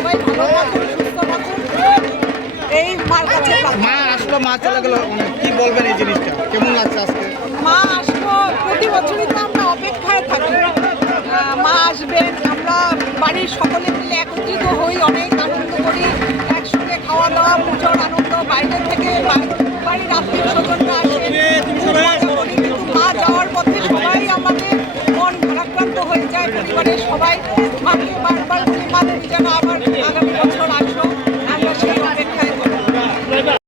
সবাই ভালো থাকুন সুস্থ থাকুন। এই মার কাছে মা আসলো মা চলে গেল। কি বলবেন এই জিনিসটা? কেমন লাগছে আজকে? মা আসলো প্রতি বছরই তো আমরা অপেক্ষায় থাকি। মা আসবেন আমরা বাড়ির সকলে মিলে একত্রিত হই অনেক আনন্দ করি একসঙ্গে খাওয়া দাওয়া পুজোর আনন্দ বাইরের থেকে বা- পরিবারের সবাই মাকে বারবার বলি যেন আবার আগামী বছর